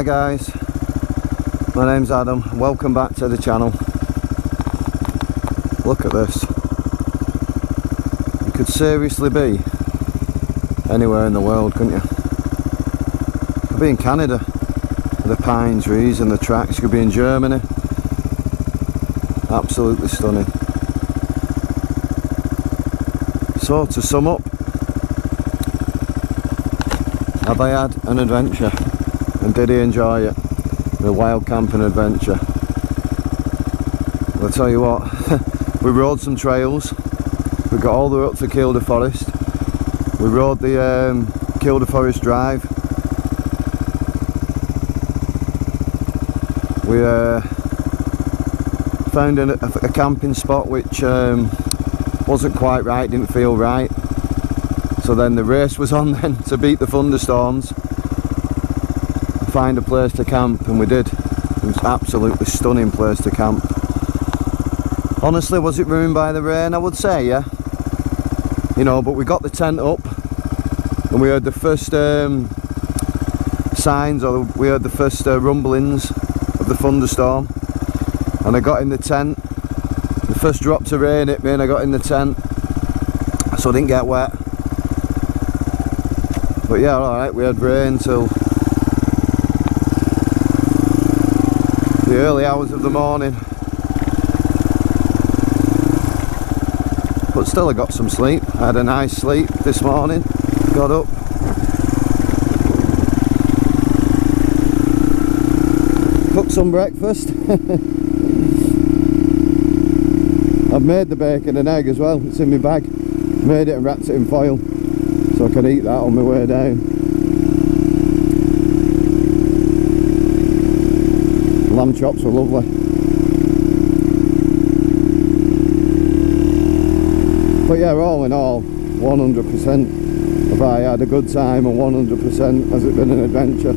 Hi guys, my name's Adam, welcome back to the channel. Look at this. You could seriously be anywhere in the world, couldn't you? You could be in Canada with the pine trees and the tracks, you could be in Germany. Absolutely stunning. So to sum up, have I had an adventure? And did he enjoy it? The wild camping adventure. I'll tell you what, we rode some trails. We got all the way up to Kielder Forest. We rode the Kielder Forest Drive. We found a camping spot which wasn't quite right, didn't feel right. So then the race was on then to beat the thunderstorms. Find a place to camp, and we did. It was absolutely stunning place to camp. Honestly, was it ruined by the rain? I would say, yeah. You know, but we got the tent up and we heard the first signs, or we heard the first rumblings of the thunderstorm, and I got in the tent. The first drops of rain hit me and I got in the tent, so I didn't get wet. But yeah, alright, we had rain till the early hours of the morning, but still I got some sleep. I had a nice sleep this morning, got up, cooked some breakfast. I've made the bacon and egg as well, it's in my bag. Made it and wrapped it in foil so I can eat that on my way down. Lamb chops are lovely. But yeah, all in all, 100% have I had a good time, and 100% has it been an adventure.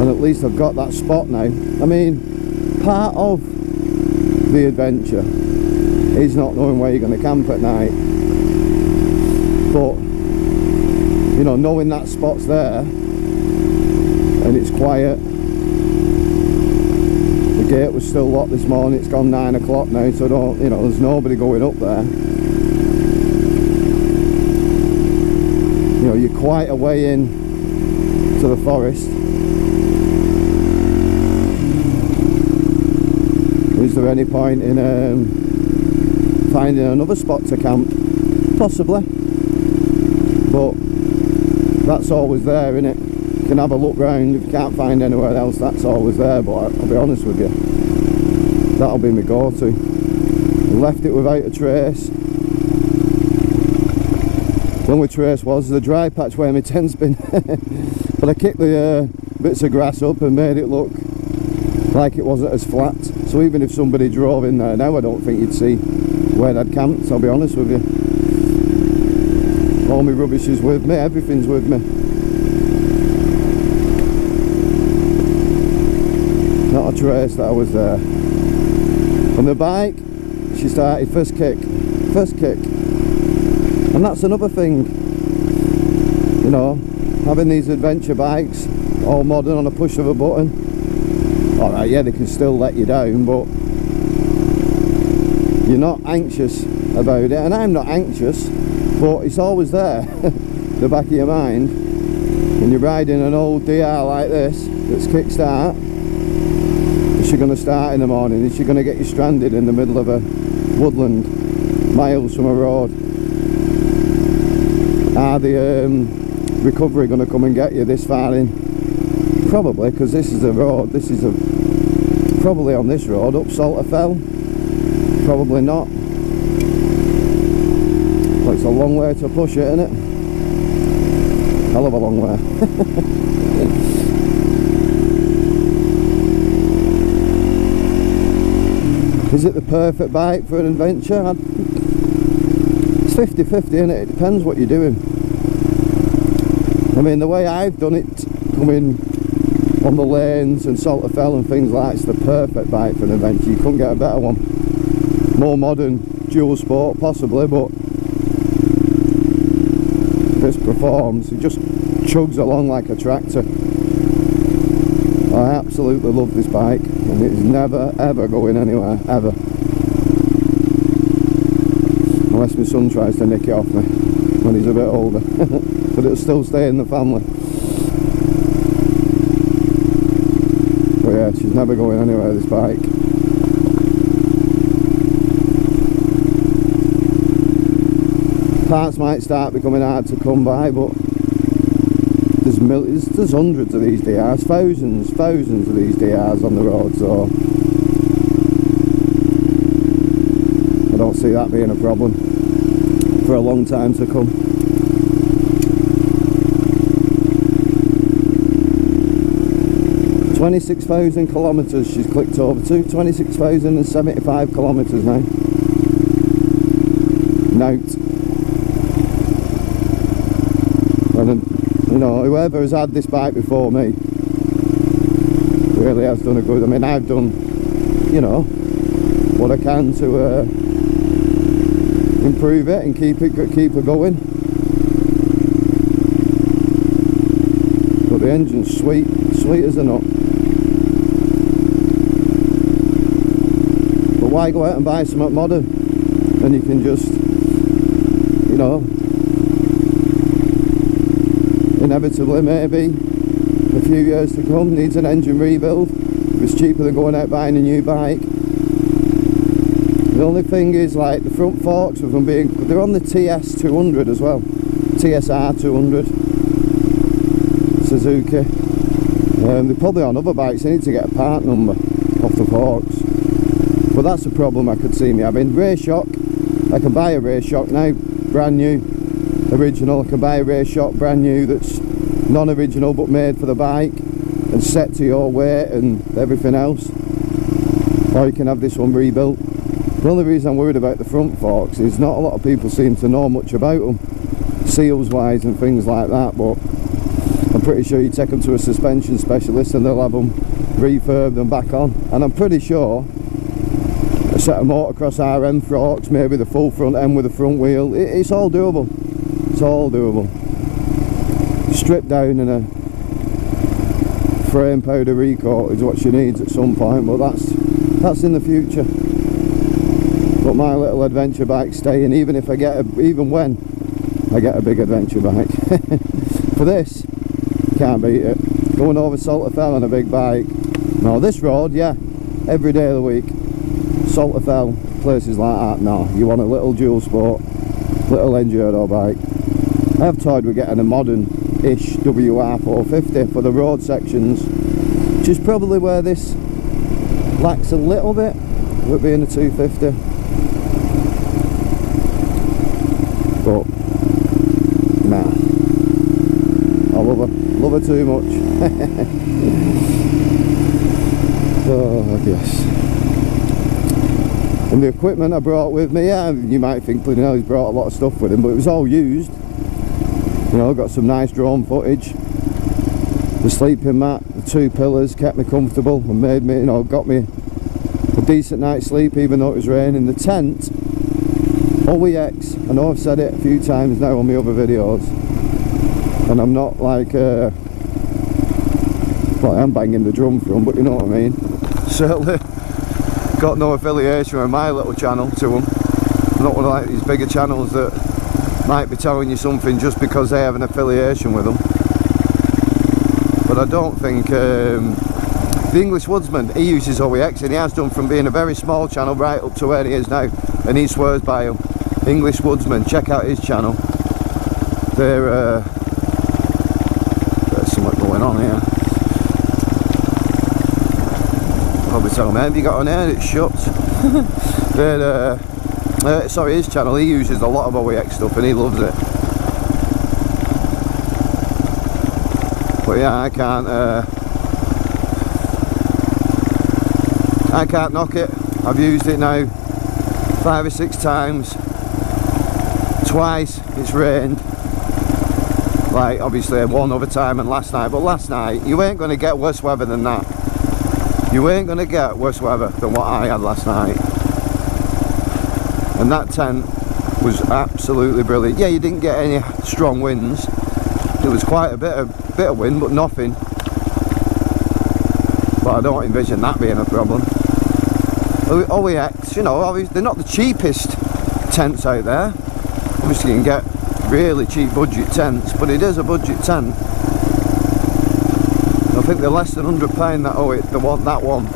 And at least I've got that spot now. I mean, part of the adventure is not knowing where you're going to camp at night. But you know, knowing that spot's there and it's quiet. The gate was still locked this morning. It's gone 9 o'clock now, so you know, there's nobody going up there. You know, you're quite a way in to the forest. Is there any point in finding another spot to camp? Possibly, but that's always there, innit? You can have a look round. If you can't find anywhere else, that's always there. But I'll be honest with you, that'll be my go-to. Left it without a trace. The only trace was the dry patch where my tent's been. But I kicked the bits of grass up and made it look like it wasn't as flat. So even if somebody drove in there now, I don't think you'd see where they'd camped, I'll be honest with you. All my rubbish is with me, everything's with me. Not a trace that I was there. On the bike, she started first kick. And that's another thing, you know, having these adventure bikes, all modern, on a push of a button. Alright, yeah, they can still let you down, but you're not anxious about it, and I'm not anxious. But it's always there, the back of your mind. When you're riding an old DR like this, that's kickstart, is she going to start in the morning? Is she going to get you stranded in the middle of a woodland, miles from a road? Are the recovery going to come and get you this far in? Probably, because this is a road, probably on this road, up Salter Fell. Probably not. It's a long way to push it, isn't it? Hell of a long way. Is it the perfect bike for an adventure? It's 50-50, isn't it? It depends what you're doing. I mean, the way I've done it, coming on the lanes and Salter Fell and things like that, it's the perfect bike for an adventure. You couldn't get a better one. More modern, dual sport possibly, but performs. It just chugs along like a tractor. I absolutely love this bike, and it's never ever going anywhere, ever. Unless my son tries to nick it off me when he's a bit older. But it'll still stay in the family. But yeah, she's never going anywhere, this bike. Parts might start becoming hard to come by, but there's hundreds of these DRs, thousands of these DRs on the road, so I don't see that being a problem for a long time to come. "26,000 kilometres she's clicked over to, 26,075 kilometres now. Note. And you know, whoever has had this bike before me really has done a good. I mean, I've done, you know, what I can to improve it and keep it going. But the engine's sweet as a nut. But why go out and buy something modern when you can just, you know, inevitably maybe a few years to come needs an engine rebuild. It's cheaper than going out buying a new bike. The only thing is, like, the front forks of them they're on the TS200 as well, TSR200 Suzuki. They're probably on other bikes. They need to get a part number off the forks, but that's a problem I could see me having. Race shock, I can buy a race shock now, brand new, original. I can buy a race shock brand new that's non-original but made for the bike and set to your weight and everything else, or you can have this one rebuilt. The only reason I'm worried about the front forks is not a lot of people seem to know much about them, seals wise and things like that, but I'm pretty sure you take them to a suspension specialist and they'll have them refurbed and back on. And I'm pretty sure a set of motocross RM forks, maybe the full front end with the front wheel, it's all doable. It's all doable. Stripped down and a frame powder recoat is what she needs at some point, but that's in the future. But my little adventure bike's staying, even when I get a big adventure bike. For this, can't beat it. Going over Salterfell on a big bike. No, this road, yeah, every day of the week. Salterfell, places like that, no. You want a little dual sport, little enduro bike. I have toyed with getting a modern-ish WR450 for the road sections, which is probably where this lacks a little bit, with being a 250. But, nah, I love her too much. Oh, I guess. And the equipment I brought with me, yeah, you might think he's brought a lot of stuff with him, but it was all used. You know, got some nice drone footage. The sleeping mat, the 2 pillars kept me comfortable and made me, you know, got me a decent night's sleep even though it was raining. The tent, OEX, I know I've said it a few times now on my other videos, and I'm not like, well, I'm banging the drum for them, but you know what I mean. Certainly got no affiliation with my little channel to them. I'm not one of like these bigger channels that might be telling you something just because they have an affiliation with them. But I don't think the English Woodsman, he uses OEX, and he has done from being a very small channel right up to where he is now, and he swears by him. English Woodsman, check out his channel. There's something going on here. Probably tell me, have you got an air? It's shut. Sorry, his channel, he uses a lot of OEX stuff and he loves it. But yeah, I can't knock it. I've used it now 5 or 6 times. Twice it's rained. Like, obviously one other time and last night, but last night you ain't going to get worse weather than that. You ain't going to get worse weather than what I had last night. And that tent was absolutely brilliant. Yeah, you didn't get any strong winds, There was quite a bit of wind, but nothing. But I don't envision that being a problem. OEX, you know, they're not the cheapest tents out there. Obviously you can get really cheap budget tents, but it is a budget tent. I think they're less than £100 that one,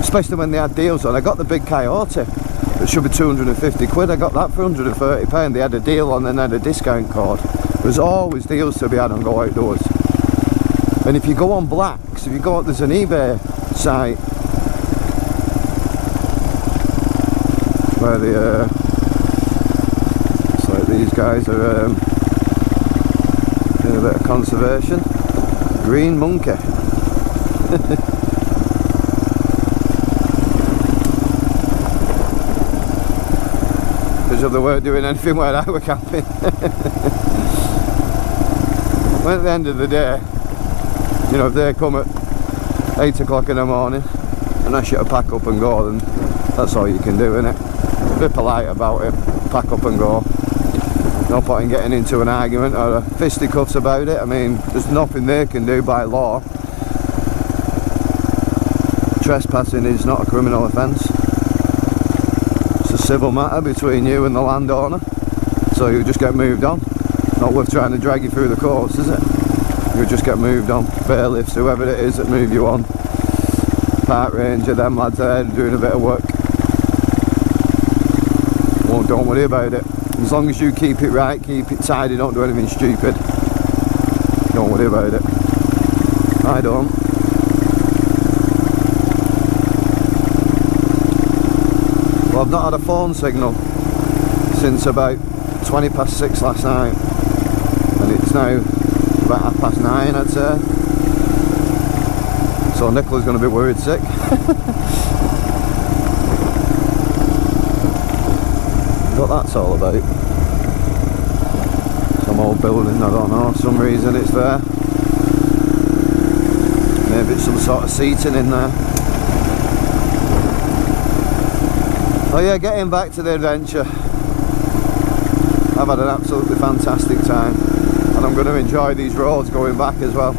especially when they had deals on. I got the big Coyote, it should be 250 quid. I got that for £130. They had a deal on and had a discount code. There's always deals to be had on Go Outdoors. And if you go on Blacks, if you go, there's an eBay site where the it's like these guys are doing a bit of conservation. Green Monkey. Because if they weren't doing anything where I were camping. Well, at the end of the day, you know, if they come at 8 o'clock in the morning and ask you to pack up and go, then that's all you can do, innit? Be polite about it, pack up and go. No point in getting into an argument or fisticuffs about it. I mean, there's nothing they can do by law. Trespassing is not a criminal offence. It's a civil matter between you and the landowner, so you just get moved on. Not worth trying to drag you through the courts, is it? You just get moved on. Bailiffs, whoever it is that move you on. Park ranger, them lads there doing a bit of work. Well, don't worry about it. As long as you keep it right, keep it tidy, don't do anything stupid. Don't worry about it. I don't. Well, I've not had a phone signal since about 20 past 6 last night. And it's now about 9:30, I'd say. So Nicola's going to be worried sick. What that's all about. Some old building, I don't know, for some reason it's there. Maybe it's some sort of seating in there. Oh yeah, getting back to the adventure. I've had an absolutely fantastic time, and I'm going to enjoy these roads going back as well.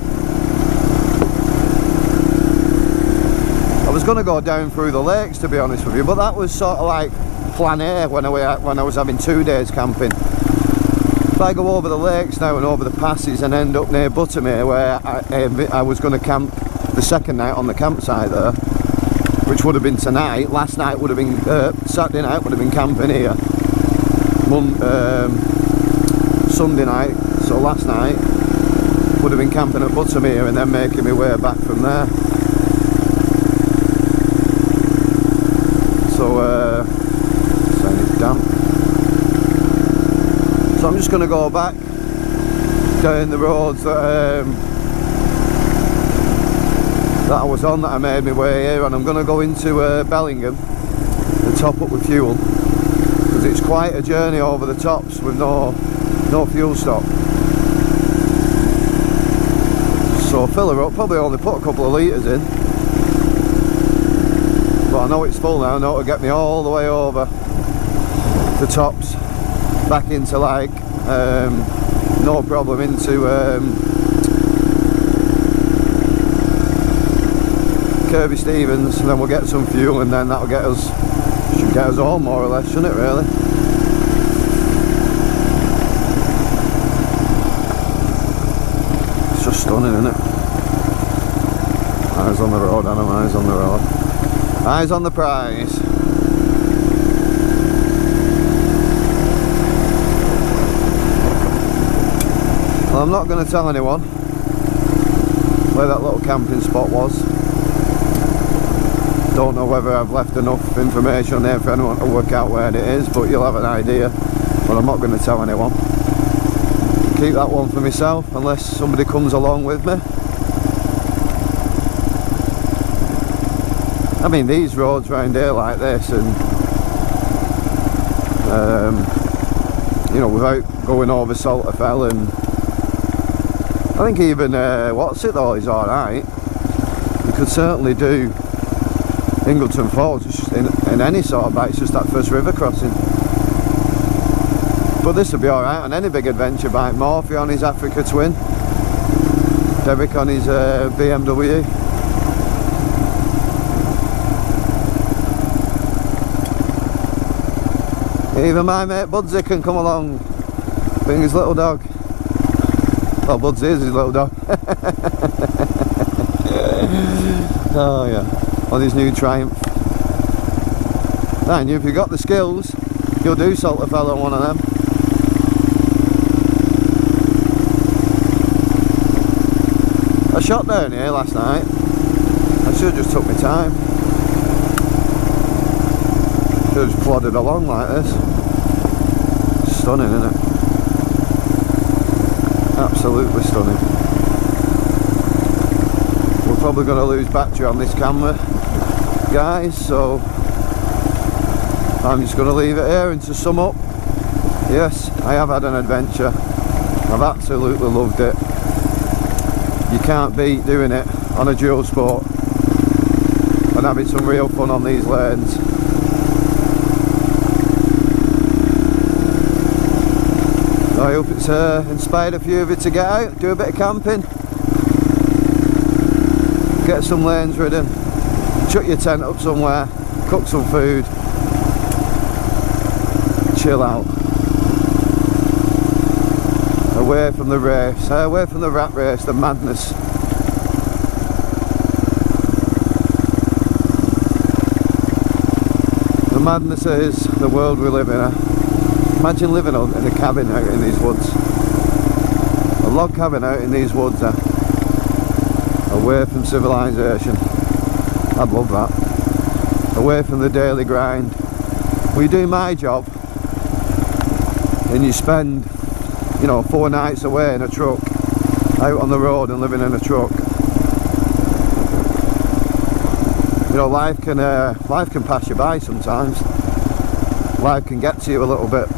I was going to go down through the lakes, to be honest with you, but that was sort of like plan A when I was having 2 days camping. If I go over the lakes now and over the passes and end up near Buttermere, where I was going to camp the second night on the campsite there, which would have been tonight. Last night would have been Saturday night would have been camping here. Sunday night, so last night would have been camping at Buttermere and then making my way back from there. So saying it's damp. So I'm just going to go back down the roads that I was on, that I made my way here, and I'm going to go into Bellingham and top up with fuel, because it's quite a journey over the tops with no fuel stop. So fill her up, probably only put a couple of litres in, but I know it's full now. I know it'll get me all the way over the tops, back into like no problem into Kirby Stevens, and then we'll get some fuel, and then that'll get us, should get us home more or less, shouldn't it really? It's just stunning, isn't it? Eyes on the road, Adam, eyes on the road. Eyes on the prize. Well, I'm not going to tell anyone where that little camping spot was. Don't know whether I've left enough information there for anyone to work out where it is, but you'll have an idea. But I'm not going to tell anyone. Keep that one for myself, unless somebody comes along with me. I mean, these roads round here like this, and you know, without going over Salterfell, and I think even what's it though is alright. You could certainly do Ingleton Falls in any sort of bike. It's just that first river crossing. But this will be alright on any big adventure bike. Morphy on his Africa Twin, Derek on his BMW. Even my mate Budsy can come along. Bring his little dog. Well, Budsy is his little dog. Oh yeah, on his new Triumph. And if you've got the skills, you'll do salt a fella on one of them. I shot down here last night. I should have just took my time. Should have just plodded along like this. Stunning, isn't it? Absolutely stunning. We're probably going to lose battery on this camera, guys, so I'm just going to leave it here. And to sum up, yes, I have had an adventure. I've absolutely loved it. You can't beat doing it on a dual sport and having some real fun on these lanes. I hope it's inspired a few of you to get out, do a bit of camping, get some lanes ridden, chuck your tent up somewhere, cook some food, chill out. Away from the race, away from the rat race, the madness. The madness is the world we live in. Imagine living in a cabin out in these woods. A log cabin out in these woods, away from civilization. I'd love that. Away from the daily grind. We do my job and you spend, you know, 4 nights away in a truck, out on the road and living in a truck. You know, life can pass you by sometimes. Life can get to you a little bit.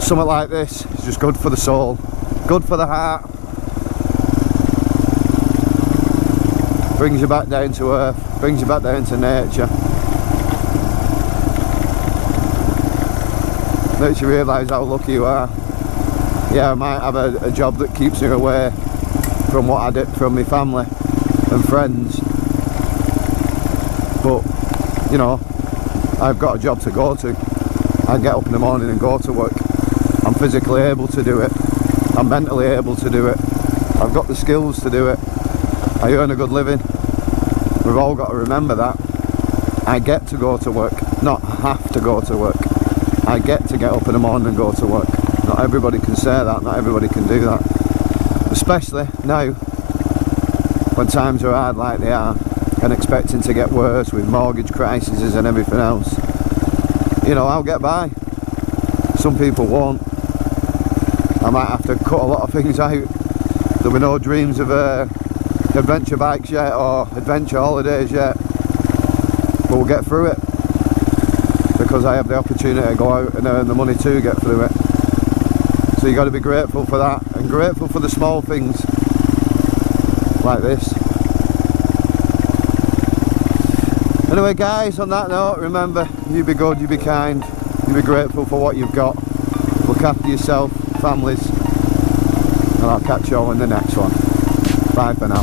Something like this is just good for the soul, good for the heart. Brings you back down to earth, brings you back down to nature. Makes you realise how lucky you are. Yeah, I might have a job that keeps me away from what I did, from my family and friends, but you know, I've got a job to go to. I get up in the morning and go to work. I'm physically able to do it. I'm mentally able to do it. I've got the skills to do it. I earn a good living. We've all got to remember that. I get to go to work, not have to go to work. I get to get up in the morning and go to work. Not everybody can say that, not everybody can do that. Especially now, when times are hard like they are, and expecting to get worse with mortgage crises and everything else. You know, I'll get by. Some people won't. I might have to cut a lot of things out. There'll be no dreams of adventure bikes yet or adventure holidays yet, but we'll get through it because I have the opportunity to go out and earn the money to get through it. So you got to be grateful for that, and grateful for the small things like this. Anyway guys, on that note, remember, you be good, you be kind, you be grateful for what you've got, look after yourself, families, and I'll catch you all in the next one. Bye for now.